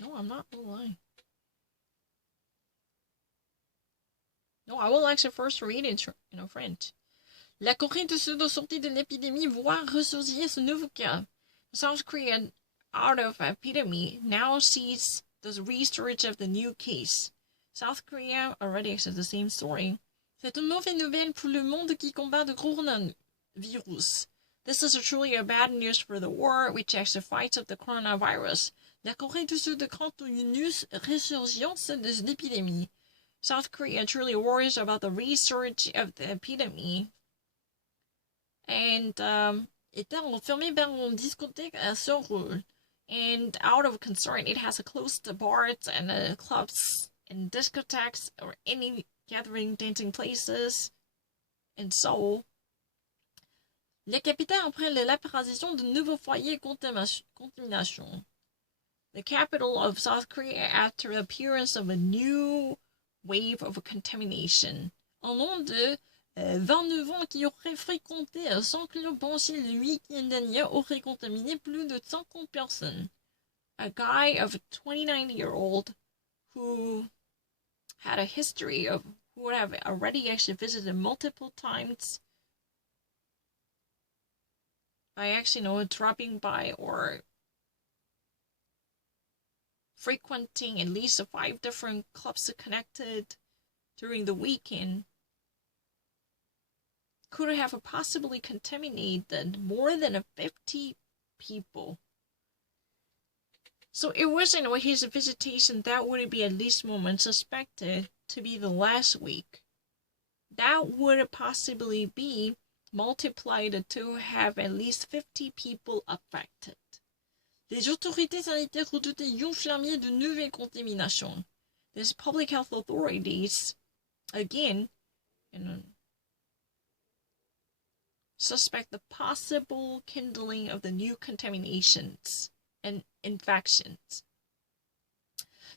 No, I'm not gonna lie. No, I will actually first read it, French. La Corée du Sud a sorti de l'épidémie, voire ressurgir ce nouveau cas. South Korea, out of epidemic, now sees the research of the new case. South Korea already says the same story. C'est une mauvaise nouvelle pour le monde qui combat le coronavirus. This is truly a bad news for the war which actually fights off the coronavirus. La Corée du Sud craint une resurgence de l'épidémie. South Korea truly worries about the resurge of the epidemic. And était enfermé par une discothèque à Seoul. And out of concern, it has closed the bars and clubs and discotheques or any gathering dancing places in Seoul. La capitale après l'apparition de nouveaux foyers contamination. The capital of South Korea after the appearance of a new wave of contamination. En nom de 29 ans qui auraient fréquenté un 100 club pensé le week-end dernier aurait contaminé plus de 50 personnes. A guy of a 29-year-old who had a history of who would have already actually visited multiple times by actually dropping by or frequenting at least 5 different clubs connected during the weekend could have possibly contaminated more than 50 people. So it wasn't his visitation that would be at least moment suspected to be the last week. That would possibly be multiplied to have at least 50 people affected. Les autorités sanitaires redoutaient infirmiers de nouvelles contaminations. These public health authorities, again, suspect the possible kindling of the new contaminations and infections.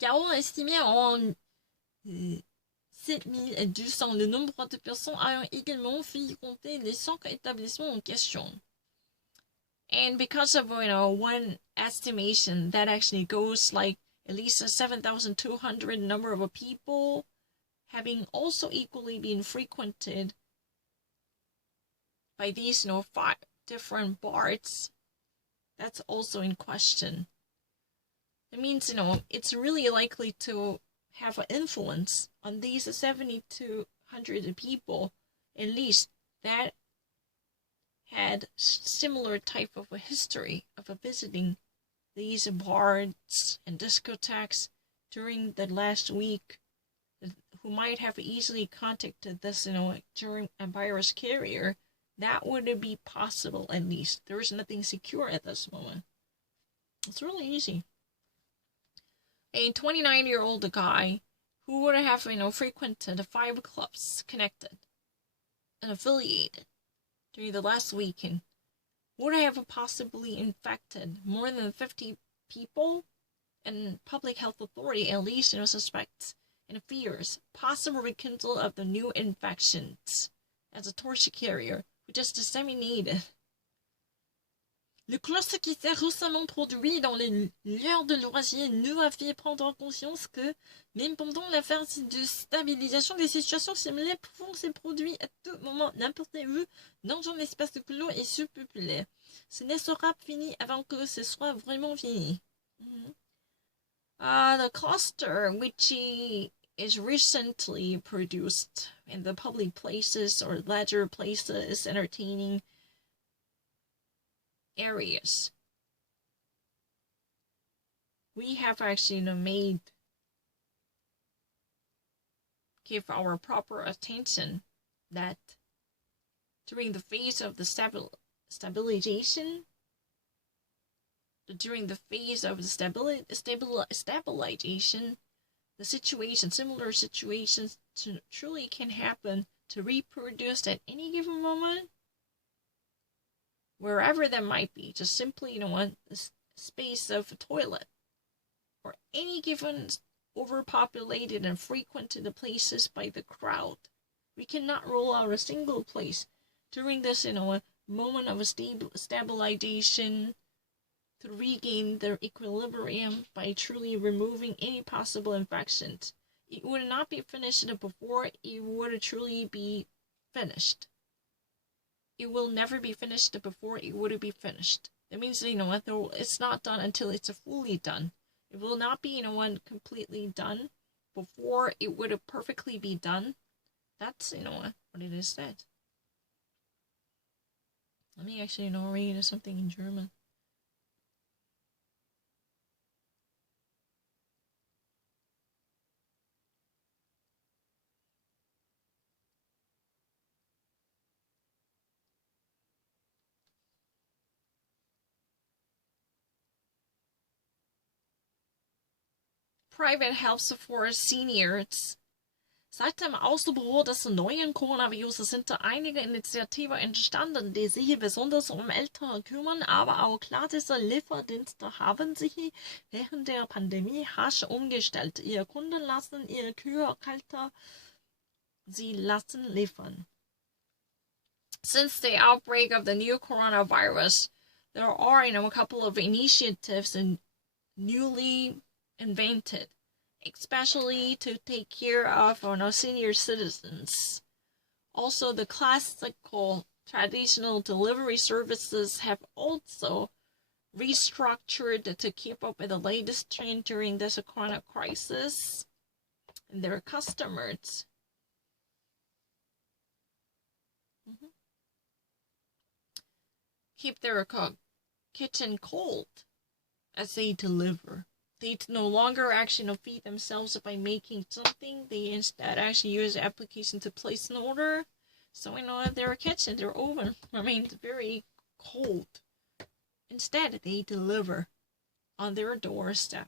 Gao estimé en 7200 le nombre de personnes ayant également fait compter les 5 établissements en question. And because of one estimation that actually goes like at least 7,200 number of people having also equally been frequented by these 5 different bars, that's also in question. It means it's really likely to have an influence on these 7,200 people at least that had similar type of a history of visiting these bars and discotheques during the last week, who might have easily contacted this during a virus carrier. That would be possible at least. There is nothing secure at this moment. It's really easy. A 29-year-old guy who would have frequented 5 clubs connected and affiliated during the last weekend would have possibly infected more than 50 people, and public health authority at least suspects and fears possible rekindle of the new infections as a torch carrier who just disseminated. Le cluster qui s'est récemment produit dans les lieux de loisirs nous a fait prendre conscience que, même pendant la phase de stabilisation, des situations similaires pouvant se produire à tout moment, n'importe où, dans un espace clos et surpopulaire. Ce ne sera fini avant que ce soit vraiment fini. The cluster, which is recently produced in the public places or leisure places, entertaining areas. We have actually give our proper attention that during the phase of the stabilization, the situation, similar situations truly can happen to reproduce at any given moment, wherever that might be, just simply, the space of a toilet, or any given overpopulated and frequented places by the crowd. We cannot rule out a single place during this, moment of a stabilization to regain their equilibrium by truly removing any possible infections. It would not be finished before it would truly be finished. It will never be finished before it would be finished. That means, it's not done until it's fully done. It will not be, completely done before it would perfectly be done. That's, what it is said. Let me actually, read something in German. Private health for seniors. Seit dem Ausbruch des neuen Coronavirus sind einige Initiativen entstanden, die sich besonders um Ältere kümmern, aber auch klassische Lieferdienste haben sich während der Pandemie rasch umgestellt. Ihre Kunden lassen ihre Kühe kälter, sie lassen liefern. Since the outbreak of the new coronavirus, there are, a couple of initiatives newly invented, especially to take care of senior citizens. Also, the classical traditional delivery services have also restructured to keep up with the latest trend during this corona crisis. And their customers keep their kitchen cold as they deliver. They no longer actually feed themselves by making something. They instead actually use the application to place an order. So their kitchen, their oven remains very cold. Instead, they deliver on their doorstep.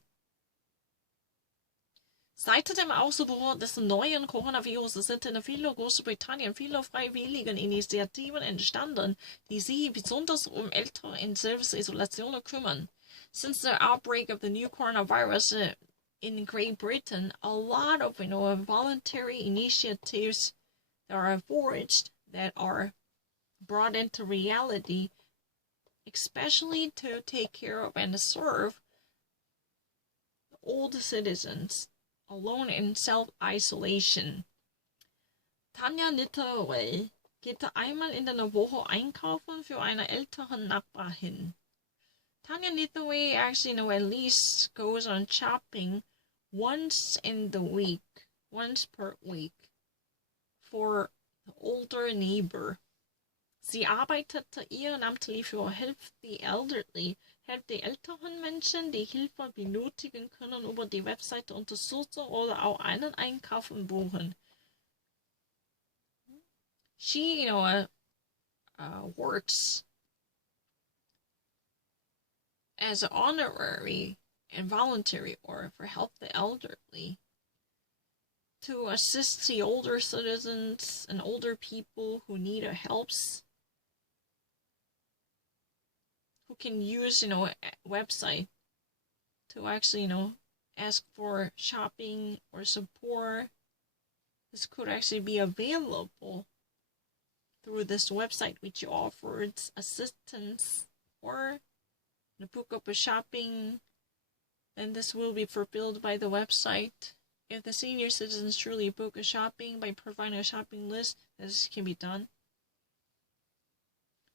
Seit dem Ausbruch des neuen Coronavirus sind in Großbritannien viele freiwillige Initiativen entstanden, die sich besonders um Ältere in Selbstisolation kümmern. Since the outbreak of the new coronavirus in Great Britain, a lot of voluntary initiatives that are forged, that are brought into reality, especially to take care of and serve old citizens alone in self-isolation. Tanja Litterwey geht einmal in der Woche einkaufen für eine ältere Nachbarin. Tanja Litterwey actually, at least goes on shopping once per week, for the older neighbor. Sie arbeitete ehrenamtlich für Help the Elderly, Help die älteren Menschen, die Hilfe benötigen können, über die Webseite unterstützen oder auch einen Einkauf buchen. She, works as an honorary and voluntary or for Help the Elderly to assist the older citizens and older people who need helps, who can use, a website to actually, ask for shopping or support. This could actually be available through this website, which offers assistance or book up a shopping, then this will be fulfilled by the website. If the senior citizens truly book a shopping by providing a shopping list, this can be done.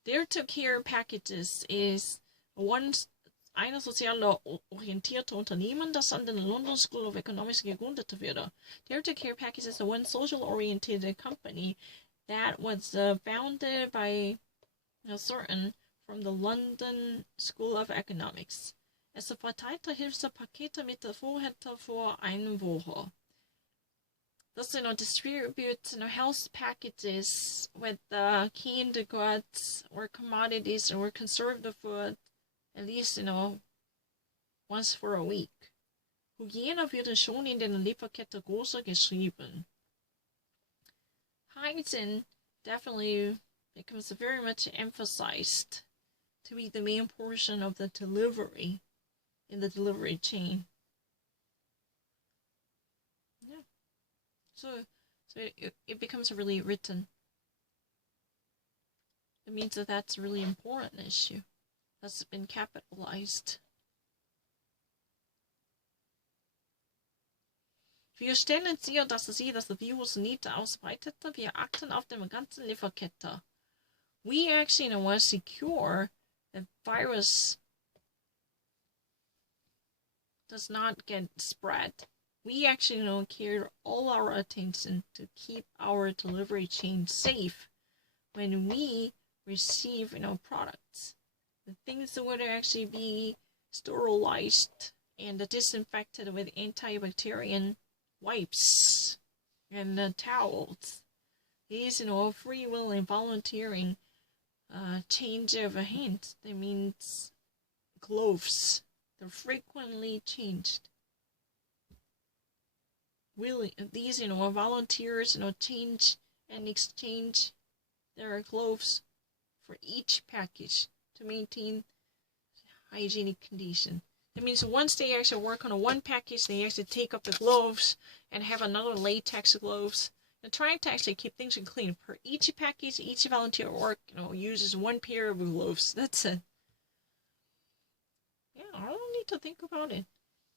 Dare to Care Packages is eine soziale orientierte Unternehmen, das an der London School of Economics gegründet wurde. Dare to Care Packages is one social-oriented company that was founded by a certain from the London School of Economics. Es verteilte Hilfspakete mit der Vorhälter für eine Woche. This, distributes, health packages with canned goods or commodities or conserved food, at least, once for a week. Hygiene wird schon in der Lieferkette große geschrieben. Hygiene definitely becomes very much emphasized to be the main portion of the delivery in the delivery chain. Yeah. So it becomes really written. It means that that's a really important issue. has been capitalized. Wir stellen sicher, dass sich das Virus nicht ausbreitete. Wir achten auf der ganzen Lieferkette. We actually want to secure the virus does not get spread. We actually care all our attention to keep our delivery chain safe when we receive products. The things would actually be sterilized and disinfected with antibacterial wipes and towels. These free will and volunteering change of hands. That means gloves. They're frequently changed. These volunteers change and exchange their gloves for each package to maintain hygienic condition. That means once they actually work on one package, they actually take up the gloves and have another latex gloves. And trying to actually keep things clean. Per each package, each volunteer work, uses one pair of gloves. That's it. Yeah, I don't need to think about it.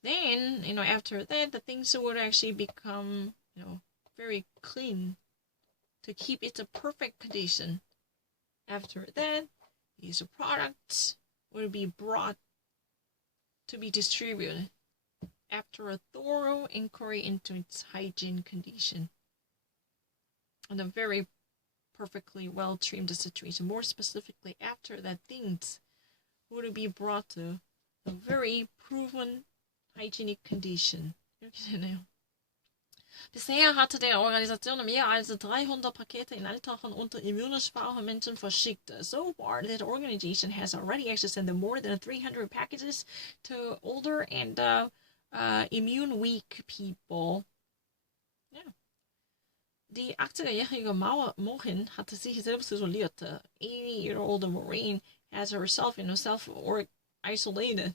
Then, after that, the things would actually become, very clean to keep it a perfect condition. After that, these products will be brought to be distributed after a thorough inquiry into its hygiene condition. And a very perfectly well-trimmed situation. More specifically, after that, things would be brought to a very proven hygienic condition. 이렇게 되네요. Bisher hatte der Organisation mehr als 300 Pakete in älteren und immunschwachen Menschen verschickt. So far, that organization has already actually sent more than 300 packages to older and immune weak people. Yeah. Die 80-jährige Mohin hatte sich selbst isoliert. 80-year-old Maureen has herself self-isolated.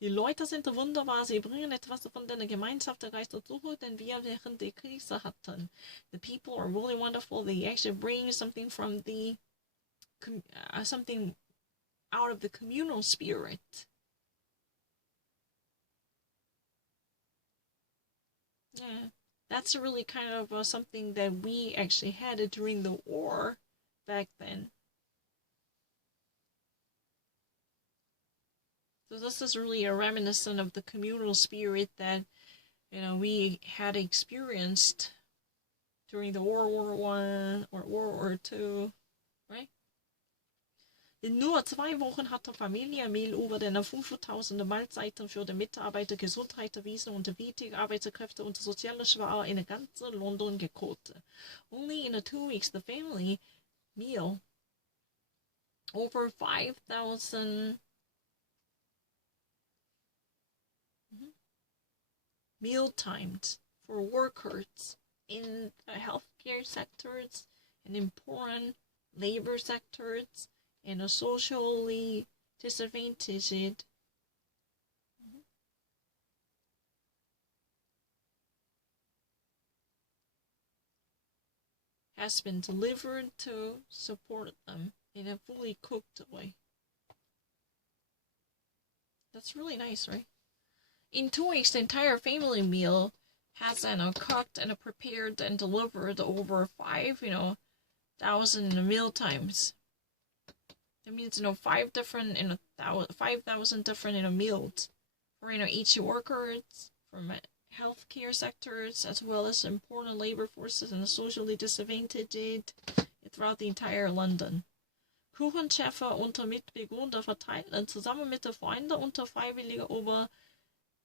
Die Leute sind wunderbar, sie bringen etwas von der Gemeinschaft der Geister zurück, den wir während der Krise hatten. The people are really wonderful. They actually bring something from the something out of the communal spirit. Yeah, that's really kind of something that we actually had during the war back then. So this is really a reminiscent of the communal spirit that, we had experienced during the World War I or World War II, right? In nur 2 Wochen hat die Familie Mehl über den 5.000 Mahlzeiten für die Mitarbeiter, Gesundheitswesen und wichtige Arbeitskräfte und soziale Schwache in ganz London gekocht. Only in 2 weeks, the family meal over 5,000 meal times for workers in the healthcare sectors and important labor sectors and a socially disadvantaged has been delivered to support them in a fully cooked way. That's really nice, right? In 2 weeks, the entire family meal has cooked and prepared and delivered over 5,000 meal times. That means 5 different 5,000 different meals for each worker from healthcare sectors as well as important labor forces and socially disadvantaged throughout the entire London. Kuchencheffer unter Mitbegründer verteilten zusammen mit den Freunden unter Freiwillige über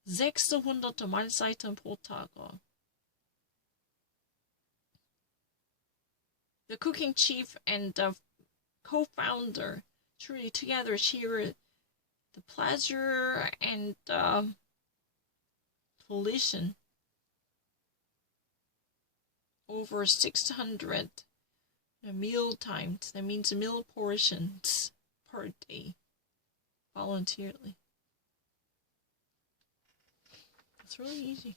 600 Mahlzeiten pro Tag. The cooking chief and co-founder truly together share the pleasure and volition over 600 meal times. That means meal portions per day voluntarily. It's really easy.